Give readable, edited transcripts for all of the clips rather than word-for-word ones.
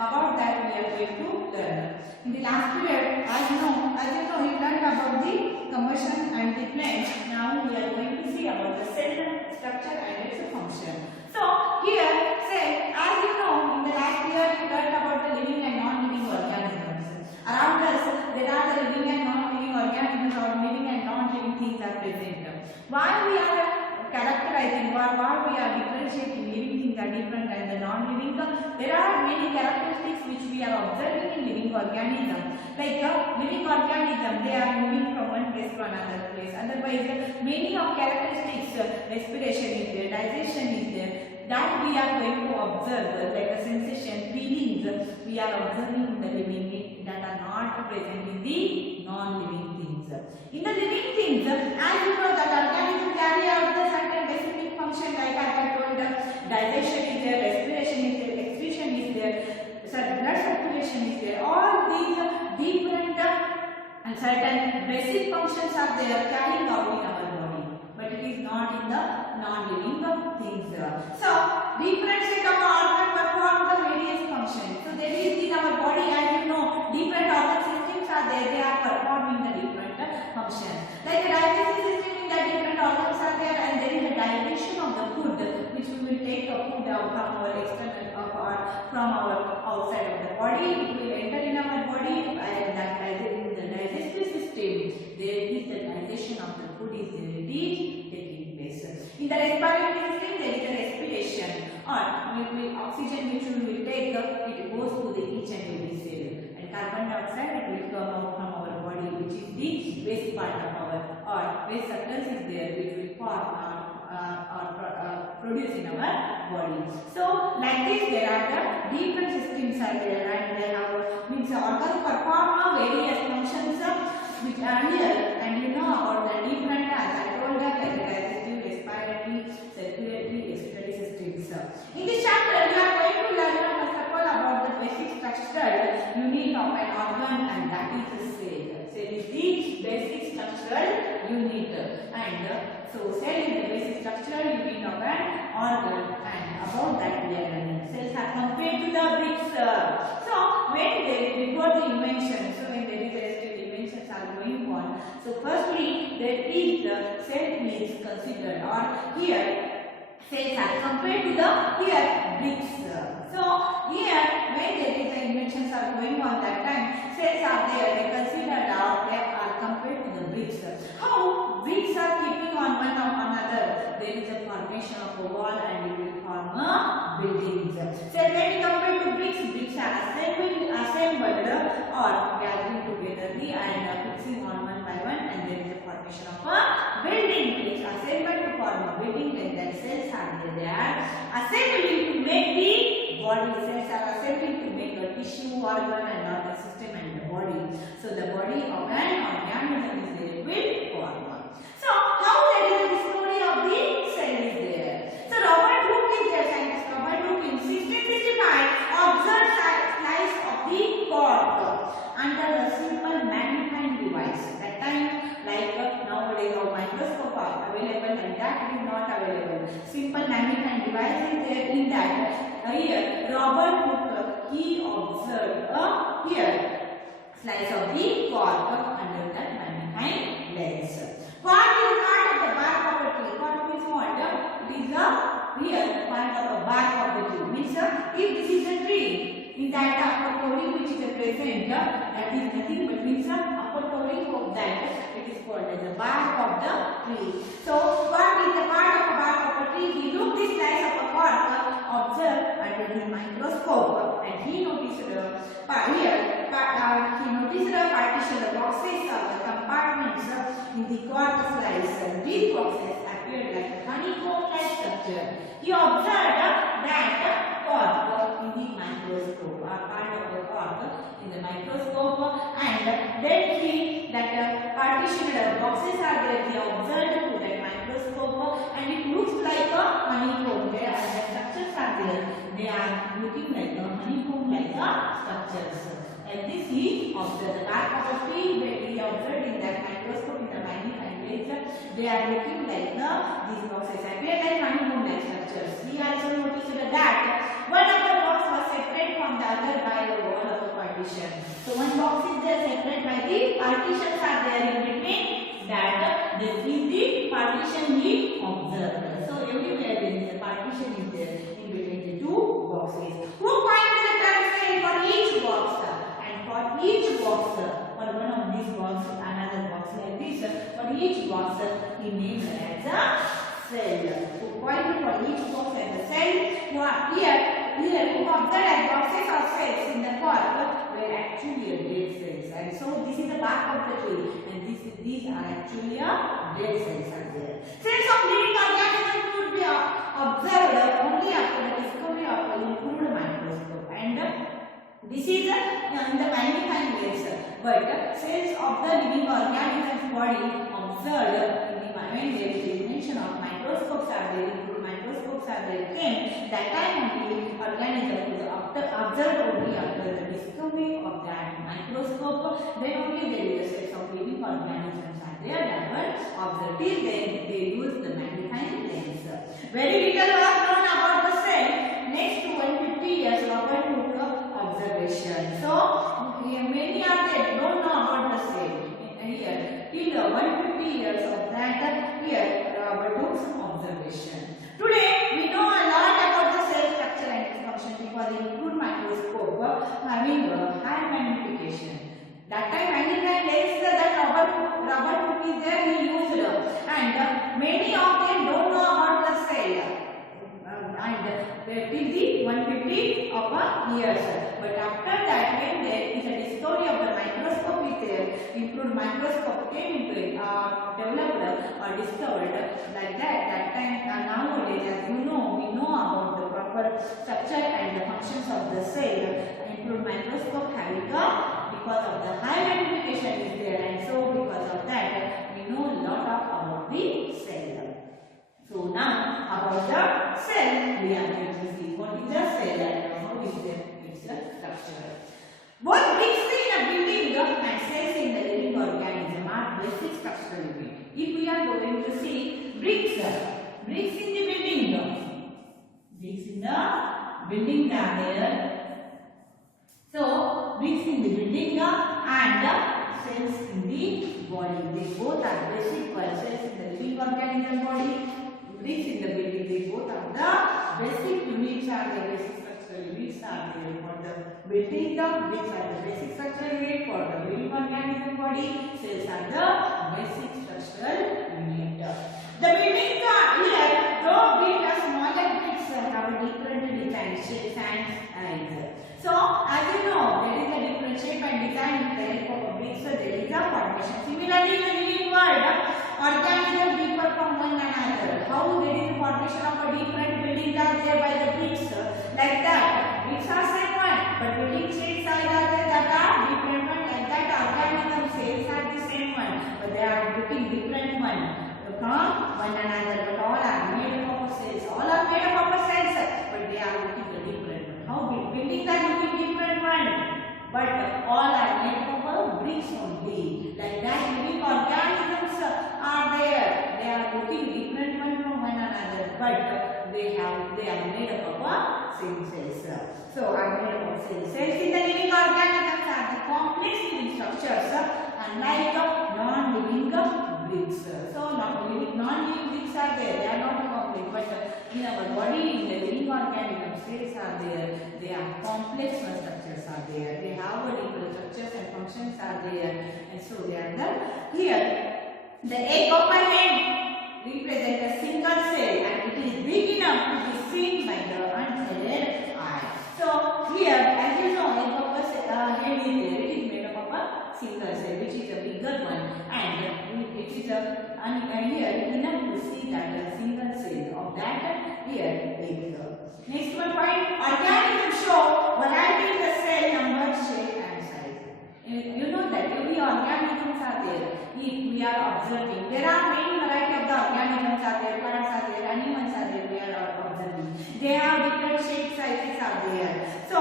About that we are going to learn. In the last period, as you know, we learned about the combustion and the plant. Now we are going to see about the cell structure and its function. So here, say, as you know, in the last year we learned about the living and non-living organisms. Around us, there are the living and non-living organisms, or living and non-living things are present. Why we are characterizing, or why we are differentiating living things are different and the non-living? There are many characteristics which we are observing in living organism. Like living organism, they are moving from one place to another place. Otherwise, many of characteristics, respiration is there, digestion is there, that we are going to observe, like a sensation, feelings, we are observing in the living that are not present in the non-living things. In the living things, as you know, that organism carry out the certain specific function, like I told, digestion is there, respiration is there, excretion is there, blood circulation is there. All these different and certain basic functions are there carrying out in our body, but it is not in the non-living things. So, different set of organs perform the various functions. So, there is in our body, as you know, different organ systems are there. They are performing the different functions. Like the digestive system, in the different organs are there, and there is a digestion of the food, which we will take the food out from our external or from our outside of the body. It will enter in our body, and that in the digestive system, there is the digestion of the food is there. It is taking place. In the respiratory system, there is a respiration, or oxygen which we will take, it goes to the each and every cell, and carbon dioxide it will come out from our body, which is the waste part of our, or waste substances there which will form produce in our body. So like this, there are the different systems are there, and they have means organs perform various functions which are here, and you know about the different, as I told that, like digestive, respiratory, circulatory, excretory systems. In this chapter, we are going to learn first of all about the basic structural unit of an organ, and that is the cell. Cell is the basic structural unit, and so cell is the basic structural unit of an organ, and about that we are learning. Cells are compared to the bricks. So when before the invention, so when there is a inventions are going on, so firstly there is the cell is considered, or here cells are compared to the here bricks. So here when there is the inventions are going on, that time cells are there, they considered, or they are compared to the bricks. How bricks are keeping on one of another, there is a formation of a wall and it will form a buildings. So when we compare to bricks, bricks are assembled or gathering together and fixing on one by one, and there is a formation of a building. Bricks assembled to form a building, and then cells are there. They are assembling to make the body. Cells are assembling to make a tissue, organ, and organ system and the body. So the body of an organism is there will form. So how there is a discovery of the cell is there. So Robert Hooke is there, scientist Robert Hooke in 1665 observed slice of the cork under the simple magnifying device. That time, like nowadays our microscope are available, and that is not available. Simple magnifying device is there. In that here Robert Hooke he observed here slice of the cork under that magnifying lens. Cork is part of the bark of a tree. Cork is what? It is a real part of the bark of the tree. Means if this is a tree, in that upper covering which is present, that is nothing but means upper covering of that. It is called as the bark of the tree. So cork is a part of the bark of a tree. He looked this slice of a cork, observed under his microscope, and he noticed here he noticed the partition, the boxes of the compartments in the cork slice. These boxes appeared like a honeycomb-like structure. He observed that cork in the microscope, or part of the cork in the microscope, and then he that partitioned boxes are there. He observed to that microscope, and it looks like a honeycomb. There are the structures are there. They are looking like a honeycomb-like structures. And this he observed the bark of a tree. He observed in that microscope, in the magnifying lens, they are looking like these boxes appear like honeycomb-like structures. He also noticed that one of the box was separate from the other by a wall of a partition. So one box is there separated by the partitions are there in between. That this is the partition we observed. So everywhere there is a partition is there in between the two boxes. Who finds the cell for each box? And for each box, for one of these boxes, another box like this. For each box, he names it as a cell. Who pointed for each box as a cell? Here, who observed as boxes or cells in the cork were actually dead cells. And so this is the bark of the tree, and these are actually dead cells are there. Cells of living organisms could be observed only after the discovery of an improved microscope, and this is in the magnifying glass. But cells of the living organism's body observed in the when there is the invention of microscopes are there, improved microscopes are there came, that time only organism was observed only after the discovery of that microscope. Then only there is the cells of living organisms are there that were observed. Till then they use the magnifying lens. Very little was known about the cell. Next to 150 years, Robert took observation. So many are there don't know about the cell. Here, till 150 years of that, here Robert took some observation. Today, we know a lot about the cell structure and its function because the improved microscope having high magnification. That time, magnifying lens that Robert Cook is there, he used, and many of them don't know about the cell. Till the 150 of years. But after that, when there is a discovery of the microscope is there, improved microscope came into it, developed or discovered like that. That time nowadays, as you know, we know about the proper structure and the functions of the cell. Improved microscope having because of the high magnification is there, and so because of that, we know a lot about the cell. So now about the cell, we are going to see what is the cell and how is its structure. Both bricks in a building and cells in the living organism are basic structural units. If we are going to see bricks in the building, bricks in the building are there. So bricks in the building and cells in the body. They both are basic cells in the living organism body. Bricks in the building, they both are the basic units are the basic structural units are there for the building. The bricks are the basic structural unit for the living organism body. Cells are the basic structural unit. The buildings are here, though built as smaller bricks have a different design, shapes and size. So as you know, there is a different shape and design there for bricks. So there is a formation. Similarly, in the living world, organisms differ from one another. How there is a formation of a different buildings are there by the bricks like that. Bricks are same one, but building shapes are there that are different one like that. Organism cells are the same one, but they are looking different one from one another. But all are made up of cells. All are made up of cells, but they are looking different one. How buildings are looking different one, but all are made up of bricks only. Like that, living organisms are there. They are looking different one from one another, but they are made up of same cells. So are made up of cells. Cells in the living organisms are the complex living structures, unlike non-living bricks. So non-living bricks are there. They are not complex, but in our body, in the living organism, cells are there. They are complex structures are there. They have different structures and functions are there, and so they are there. Here, the egg of a hen represents a single cell, and it is big enough to be seen by the unaided eye. So here, as you know, egg of a hen is there. It is made up of a single cell, which is a bigger one, and it is here enough to see that a single cell of that here egg. Next one point: organisms show variety in the cell number, shape, and size. You know that every organisms are there. If we are observing, there are many variety of the organisms are there, plants are there, animals are there. We are observing. They have different shape sizes are there. So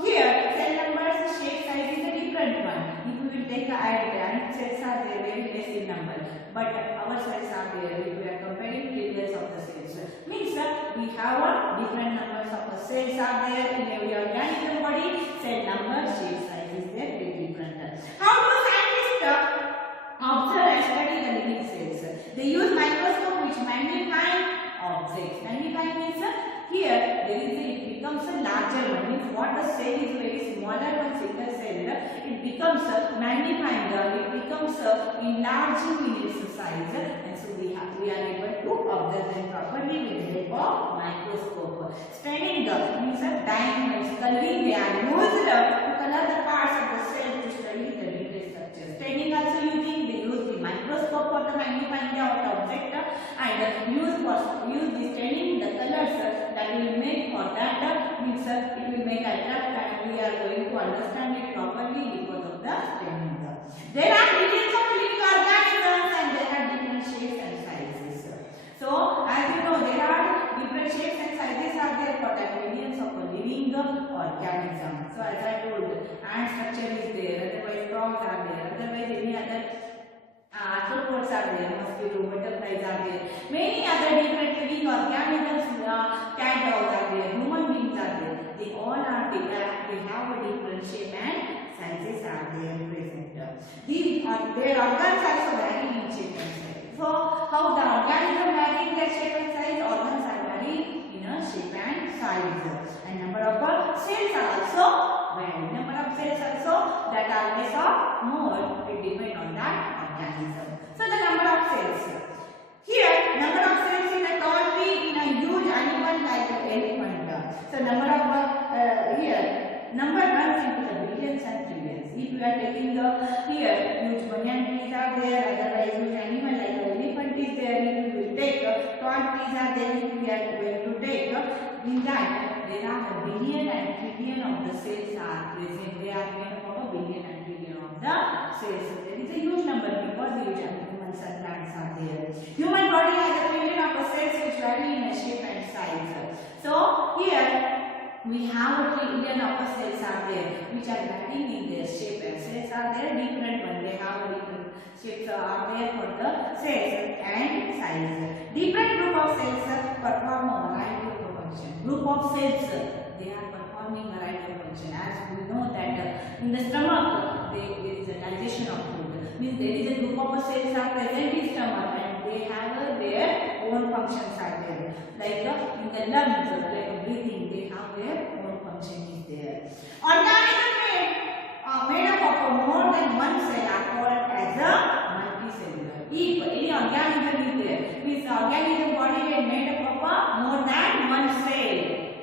here, cell numbers, shape size is a different one. If we will take iron, cells are there very less in number, but our cells are there. If we are comparing trillions of the cells, means we have different numbers of the cells are there in every organism body. Cell number, shape, size is there very different. How do scientists observe and study the living cells? They use microscope which magnify objects. Magnify means here there is it becomes a larger one. Means what the cell is very smaller one single cell, it becomes magnifying, it becomes enlarging in its size, and so we are able to observe them properly with the help of microscope. Staining means diamonds, coloring they are used to color the parts of the cell to study the detailed structure. Staining also they use the microscope for the magnifying the object, and use the staining the colors that will make for that means it will make attract, and we are going to understand it properly because of the staining. There are millions of living organisms and they have different shapes and sizes. So as you know, there are different shapes and sizes are there for the millions of living organisms. So as I told, ant structure is there, otherwise frogs are there, otherwise any other arthropods are there, mosquito, butterflies are there, many other different living organisms, cat dogs are there, human beings are there. They all are there, they have a different shape and sizes are there present. Their organs also vary in shape and size. So how the organism vary in their shape and size? Organs are vary in a shape and size. And number of cells are also vary. Number of cells also that are less or more will depend on that organism. So the number of cells. Here number of cells in a tall tree in a huge animal like an elephant. So number of here number runs into the billions and trillions. If you are taking the here huge banyan trees are there, otherwise huge animal like an elephant is there. If you will take tall trees are there, if we are going to take in that there are a billion and trillion of the cells are present. They are made up of a billion and trillion of the cells. So there is a huge number because huge animals and plants are there. Human body has a trillion of the cells which vary in a shape and size. So here we have a trillion of the cells are there which are varying in their shape, and cells are there different one. They have a different shapes are there for the cells and size. Different group of cells perform a variety of function. Group of cells they are performing variety of function. As we know that in the stomach there is a digestion of food. Means there is a group of cells are present in stomach and they have their own functions are there. Like in the lungs, like breathing, they have their own function is there. Organism made up of more than one cell are called as a multicellular. If any organism is there, means the organism body is made up of more than one cell.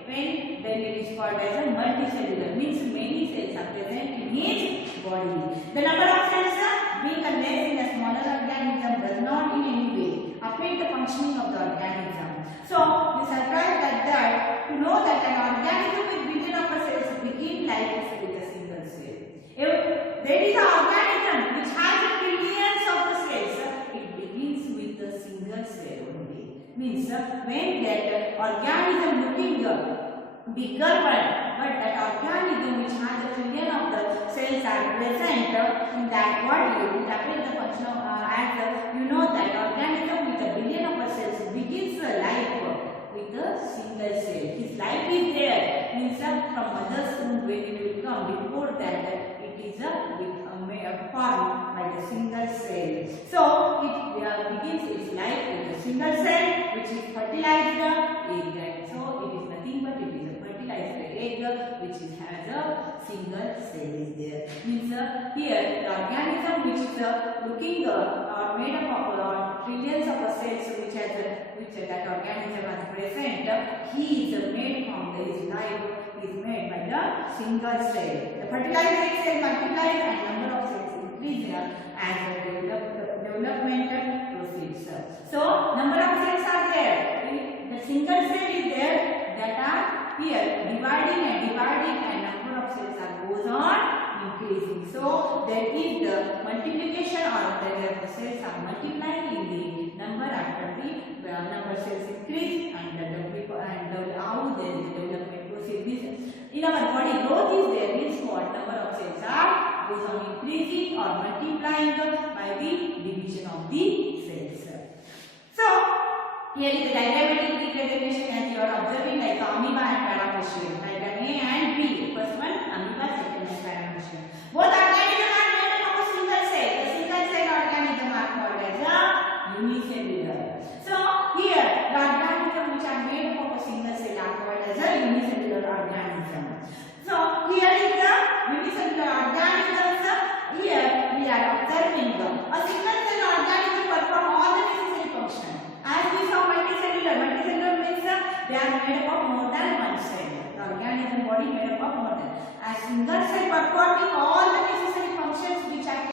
Then it is called as a multicellular. Means many cells are present in his body. The number of cells being less in a smaller organism does not in any way affect the functioning of the organism. So we surprised at that to know that an organism with billion of cells begin life with a single cell. If there is an organism which has trillions of the cells, it begins with a single cell only. Means when that organism looking bigger one, but that organism which has a trillion of the cells are present in that body, it affects the function of as you know that organism with a billion of cells begins life with a single cell. His life is there, means from mother's womb when it will come. Before that it is formed by the single cell. So it begins its life with a single cell which is fertilized egg. So it is nothing but it is a fertilized egg which has a single cell is there. Means here the organism which is looking or made up of trillions of cells which that organism has present, he is made from his life is made by the single cell. The fertilized egg cell multiplies and number of cells increase as the development proceeds. So number of cells are there. The single cell is there that are here dividing and number of cells goes on increasing. So there is the multiplication or the cells are multiplying in the number after the number cells increase and how the development proceeds. In our body growth is there means what number of cells are goes on increasing or multiplying by the division of the cells. So Here is the diagrammatic representation as you are observing like amoeba and paramecium. Diagram A and B. First one amoeba, second one paramecium. Both organisms are made up of a single cell. The single cell organism are called as a unicellular. So here the organism which are made up of a single cell are called as a unicellular organism. So here is the unicellular organisms. Here we are observing a single cell organism perform all the necessary functions. As we saw multicellular means they are made up of more than one cell. The organism body made up of more than. As single cell performing all the necessary functions which are